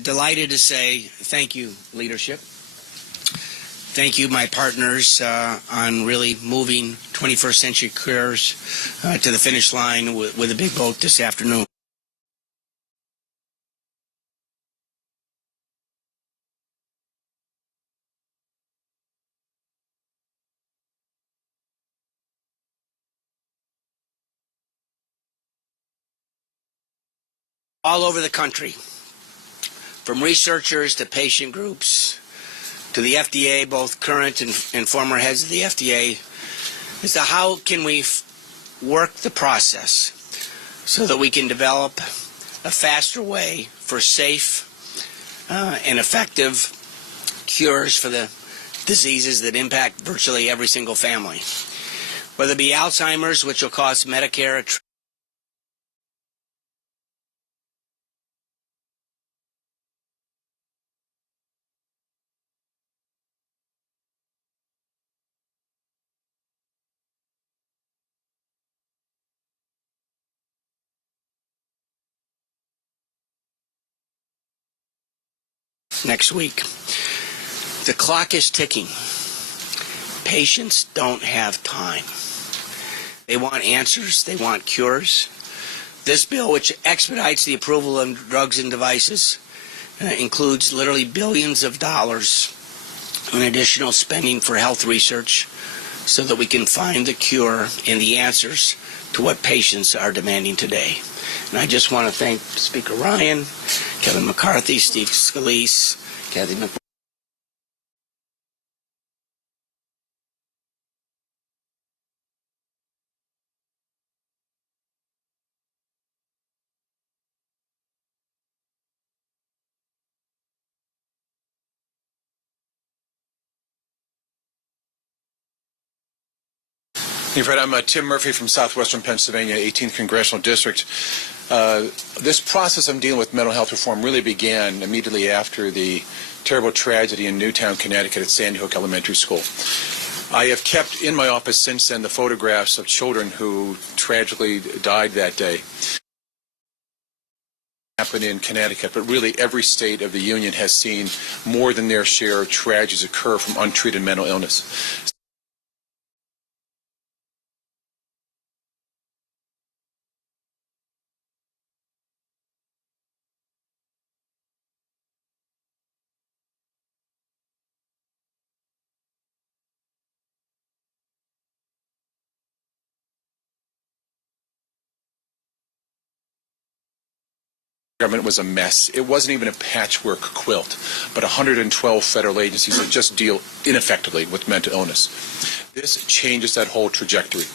Delighted to say thank you, leadership. Thank you, my partners, on really moving 21st century cures to the finish line with a big vote this afternoon. All over the country, from researchers to patient groups to the FDA, both current and former heads of the FDA, as to how can we work the process so that we can develop a faster way for safe and effective cures for the diseases that impact virtually every single family. Whether it be Alzheimer's, which will cost Medicare next week. The clock is ticking. Patients don't have time. They want answers. They want cures. This bill, which expedites the approval of drugs and devices, includes literally billions of dollars in additional spending for health research so that we can find the cure and the answers to what patients are demanding today. And I just want to thank Speaker Ryan, Kevin McCarthy, Steve Scalise, Kathy McBride. Fred, I'm Tim Murphy from southwestern Pennsylvania, 18th Congressional District. This process of dealing with mental health reform really began immediately after the terrible tragedy in Newtown, Connecticut at Sandy Hook Elementary School. I have kept in my office since then the photographs of children who tragically died that day. Happened in Connecticut, but really every state of the Union has seen more than their share of tragedies occur from untreated mental illness. Government was a mess. It wasn't even a patchwork quilt, but 112 federal agencies that just deal ineffectively with mental illness. This changes that whole trajectory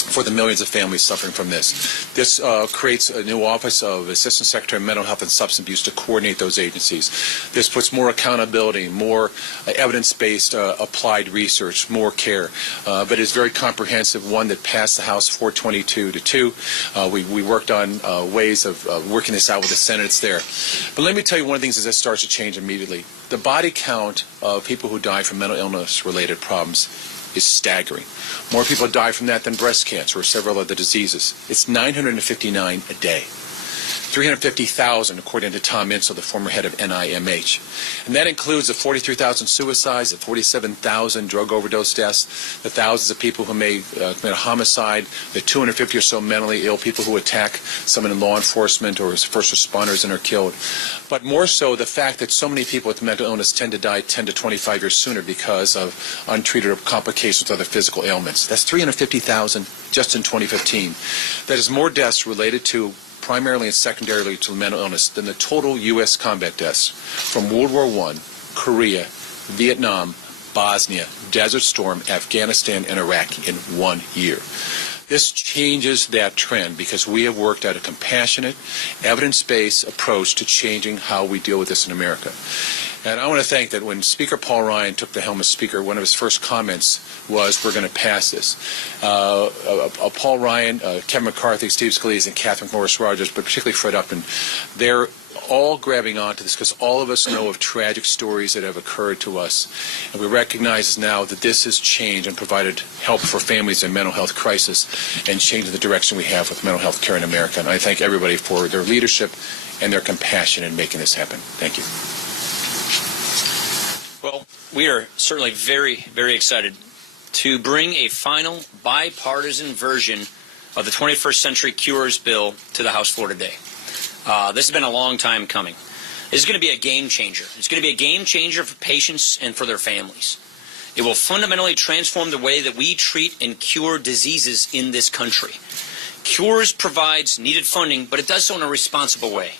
for the millions of families suffering from this. This creates a new office of Assistant Secretary of Mental Health and Substance Abuse to coordinate those agencies. This puts more accountability, more evidence-based applied research, more care. But it's very comprehensive, one that passed the House 422-2. We worked on ways of working this out with the Senate. It's there. But let me tell you one of the things that starts to change immediately. The body count of people who die from mental illness-related problems is staggering. More people die from that than breast cancer or several other diseases. It's 959 a day. 350,000, according to Tom Insel, the former head of NIMH. And that includes the 43,000 suicides, the 47,000 drug overdose deaths, the thousands of people who may commit a homicide, the 250 or so mentally ill people who attack someone in law enforcement or as first responders and are killed. But more so, the fact that so many people with mental illness tend to die 10 to 25 years sooner because of untreated complications with other physical ailments. That's 350,000 just in 2015. That is more deaths related to primarily and secondarily to mental illness than the total U.S. combat deaths from World War I, Korea, Vietnam, Bosnia, Desert Storm, Afghanistan, and Iraq in 1 year. This changes that trend because we have worked out a compassionate, evidence-based approach to changing how we deal with this in America. And I want to thank that when Speaker Paul Ryan took the helm as Speaker, one of his first comments was, we're going to pass this. Paul Ryan, Kevin McCarthy, Steve Scalise, and Catherine Morris Rogers, but particularly Fred Upton, they're all grabbing onto this because all of us know of tragic stories that have occurred to us. And we recognize now that this has changed and provided help for families in mental health crisis and changed the direction we have with mental health care in America. And I thank everybody for their leadership and their compassion in making this happen. Thank you. Well, we are certainly very, very excited to bring a final bipartisan version of the 21st Century Cures bill to the House floor today. This has been a long time coming. This is going to be a game changer. It's going to be a game changer for patients and for their families. It will fundamentally transform the way that we treat and cure diseases in this country. Cures provides needed funding, but it does so in a responsible way.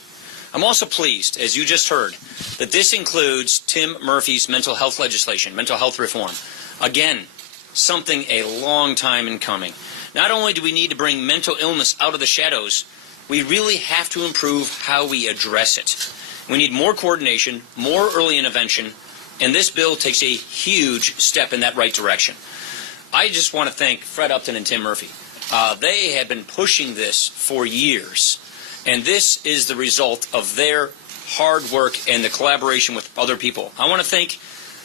I'm also pleased, as you just heard, that this includes Tim Murphy's mental health legislation, mental health reform. Again, something a long time in coming. Not only do we need to bring mental illness out of the shadows, we really have to improve how we address it. We need more coordination, more early intervention, and this bill takes a huge step in that right direction. I just want to thank Fred Upton and Tim Murphy. They have been pushing this for years, and this is the result of their hard work and the collaboration with other people. I want to thank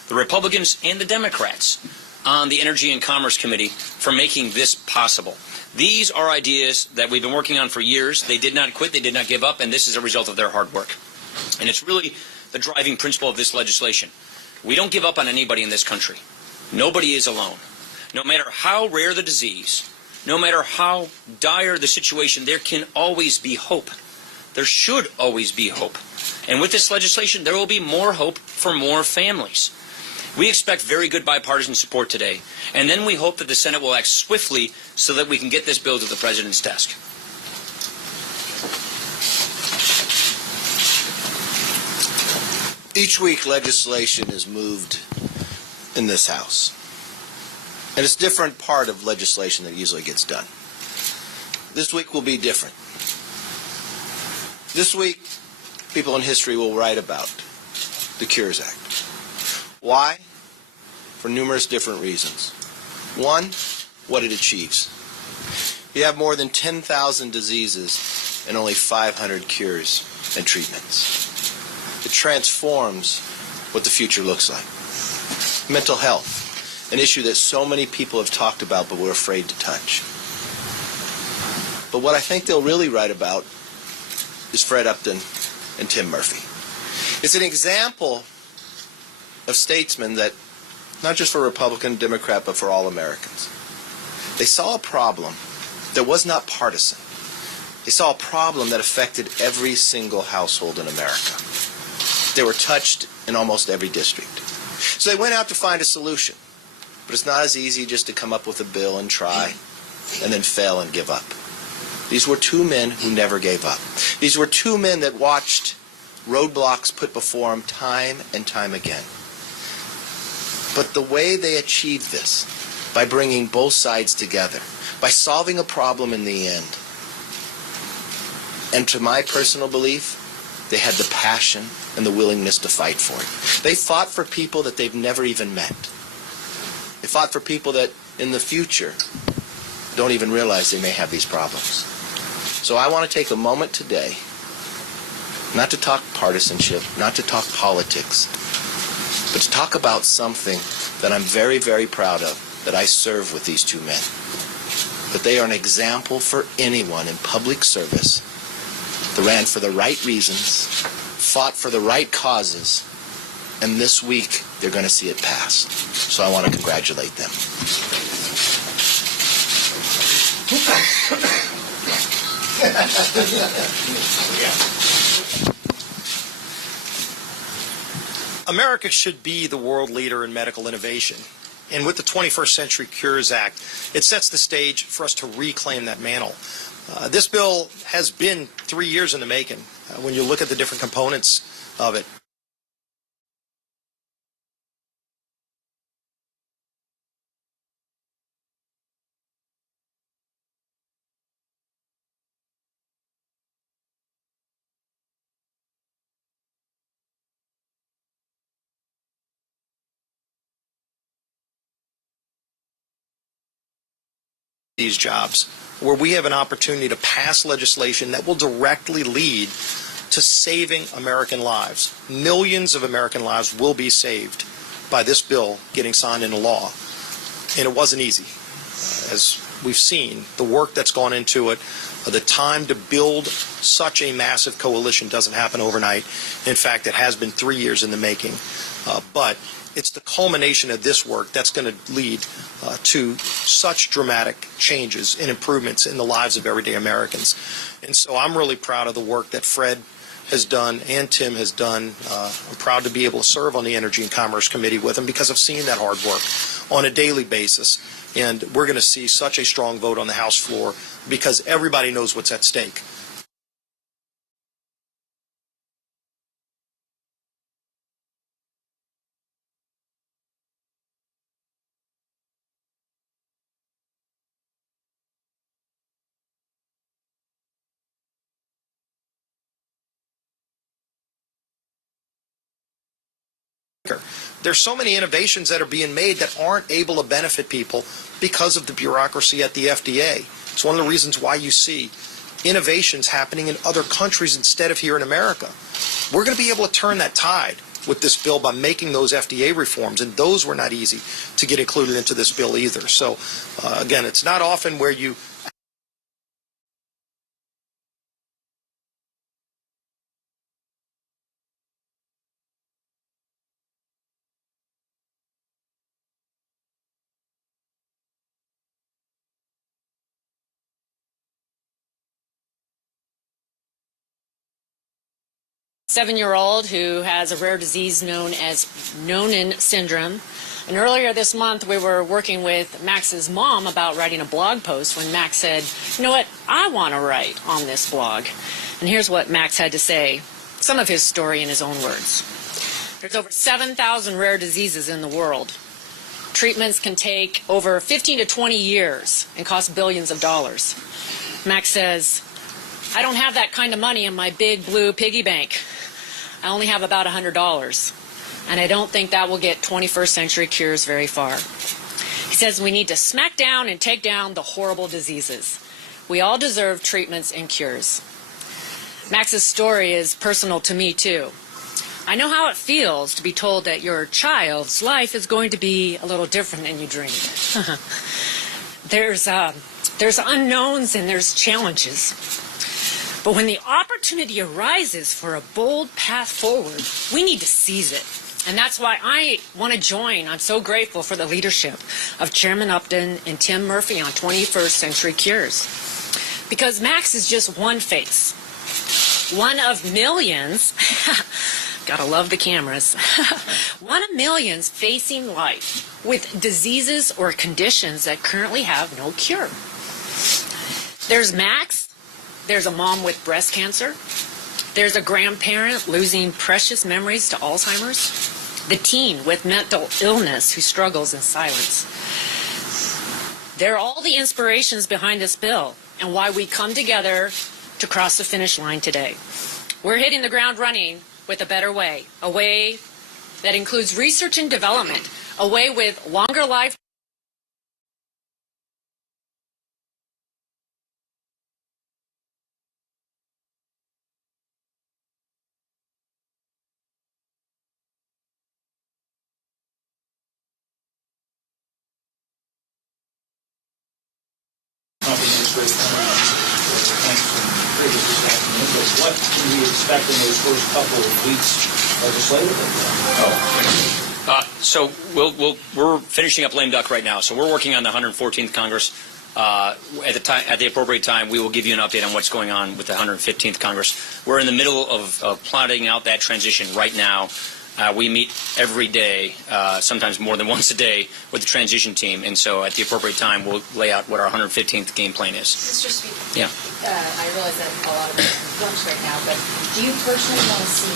the Republicans and the Democrats on the Energy and Commerce Committee for making this possible. These are ideas that we've been working on for years. They did not quit, they did not give up, and this is a result of their hard work. And it's really the driving principle of this legislation. We don't give up on anybody in this country. Nobody is alone. No matter how rare the disease, no matter how dire the situation, there can always be hope. There should always be hope. And with this legislation, there will be more hope for more families. We expect very good bipartisan support today, and then we hope that the Senate will act swiftly so that we can get this bill to the President's desk. Each week, legislation is moved in this House, and it's a different part of legislation that usually gets done. This week will be different. This week, people in history will write about the Cures Act. Why? For numerous different reasons. One, what it achieves. You have more than 10,000 diseases and only 500 cures and treatments. It transforms what the future looks like. Mental health, an issue that so many people have talked about but were afraid to touch. But what I think they'll really write about is Fred Upton and Tim Murphy. It's an example of statesmen that, not just for Republican, Democrat, but for all Americans. They saw a problem that was not partisan. They saw a problem that affected every single household in America. They were touched in almost every district. So they went out to find a solution. But it's not as easy just to come up with a bill and try and then fail and give up. These were two men who never gave up. These were two men that watched roadblocks put before them time and time again. But the way they achieved this, by bringing both sides together, by solving a problem in the end, and to my personal belief, they had the passion and the willingness to fight for it. They fought for people that they've never even met. They fought for people that in the future don't even realize they may have these problems. So I want to take a moment today, not to talk partisanship, not to talk politics, but to talk about something that I'm very, very proud of, that I serve with these two men. That they are an example for anyone in public service that ran for the right reasons, fought for the right causes, and this week they're going to see it pass. So I want to congratulate them. America should be the world leader in medical innovation. And with the 21st Century Cures Act, it sets the stage for us to reclaim that mantle. This bill has been 3 years in the making when you look at the different components of it. These jobs, where we have an opportunity to pass legislation that will directly lead to saving American lives. Millions of American lives will be saved by this bill getting signed into law. And it wasn't easy. As we've seen, the work that's gone into it, the time to build such a massive coalition doesn't happen overnight. In fact, it has been 3 years in the making. But it's the culmination of this work that's going to lead to such dramatic changes and improvements in the lives of everyday Americans. And so I'm really proud of the work that Fred has done and Tim has done. I'm proud to be able to serve on the Energy and Commerce Committee with them because I've seen that hard work on a daily basis. And we're going to see such a strong vote on the House floor because everybody knows what's at stake. There's so many innovations that are being made that aren't able to benefit people because of the bureaucracy at the FDA. It's one of the reasons why you see innovations happening in other countries instead of here in America. We're going to be able to turn that tide with this bill by making those FDA reforms, and those were not easy to get included into this bill either. So, again, it's not often where you Seven-year-old who has a rare disease known as Noonan syndrome. And earlier this month, we were working with Max's mom about writing a blog post when Max said, you know what, I want to write on this blog. And here's what Max had to say, some of his story in his own words. There's over 7,000 rare diseases in the world. Treatments can take over 15 to 20 years and cost billions of dollars. Max says, I don't have that kind of money in my big blue piggy bank. I only have about $100, and I don't think that will get 21st century cures very far. He says we need to smack down and take down the horrible diseases. We all deserve treatments and cures. Max's story is personal to me, too. I know how it feels to be told that your child's life is going to be a little different than you dreamed. There's unknowns and there's challenges. But when the opportunity arises for a bold path forward, we need to seize it. And that's why I want to join. I'm so grateful for the leadership of Chairman Upton and Tim Murphy on 21st Century Cures. Because Max is just one face, one of millions, gotta love the cameras, one of millions facing life with diseases or conditions that currently have no cure. There's Max. There's a mom with breast cancer. There's a grandparent losing precious memories to Alzheimer's. The teen with mental illness who struggles in silence. They're all the inspirations behind this bill and why we come together to cross the finish line today. We're hitting the ground running with a better way, a way that includes research and development, a way with longer life. What can we expect in those first couple of weeks legislatively? So we're finishing up lame duck right now. So we're working on the 114th Congress. At the appropriate time, we will give you an update on what's going on with the 115th Congress. We're in the middle of plotting out that transition right now. We meet every day, sometimes more than once a day, with the transition team. And so at the appropriate time, we'll lay out what our 115th game plan is. Mr. Speaker, Yeah. I realize that a lot of it is books right now, but do you personally want to see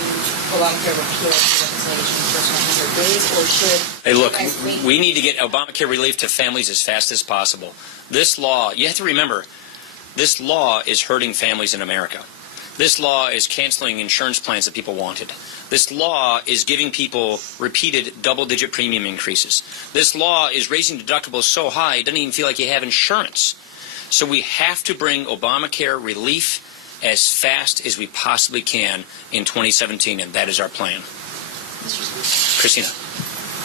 Obamacare repeal legislation in the first 100 days, or should Hey, look, you guys wait? we need to get Obamacare relief to families as fast as possible. This law, you have to remember, this law is hurting families in America. This law is canceling insurance plans that people wanted. This law is giving people repeated double-digit premium increases. This law is raising deductibles so high it doesn't even feel like you have insurance. So we have to bring Obamacare relief as fast as we possibly can in 2017, and that is our plan. Christina.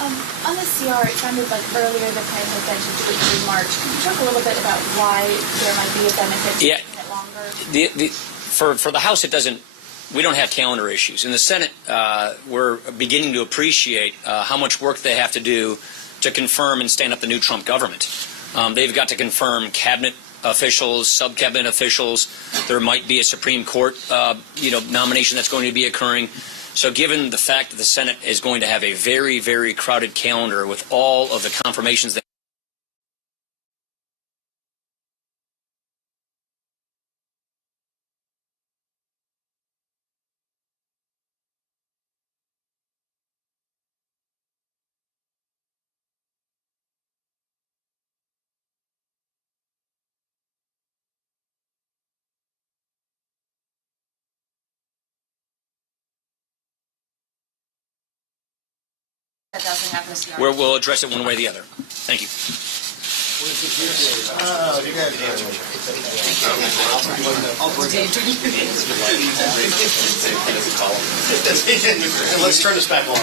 On the CR, it sounded like earlier the plan had been to do it through March. Can you talk a little bit about why there might be a benefit to making it longer? For the House, it doesn't. We don't have calendar issues. In the Senate, we're beginning to appreciate how much work they have to do to confirm and stand up the new Trump government. They've got to confirm cabinet officials, sub-cabinet officials. There might be a Supreme Court, nomination that's going to be occurring. So given the fact that the Senate is going to have a very, very crowded calendar with all of the confirmations that That doesn't happen to CR. we'll address it one way or the other. Thank you. Let's turn this back on.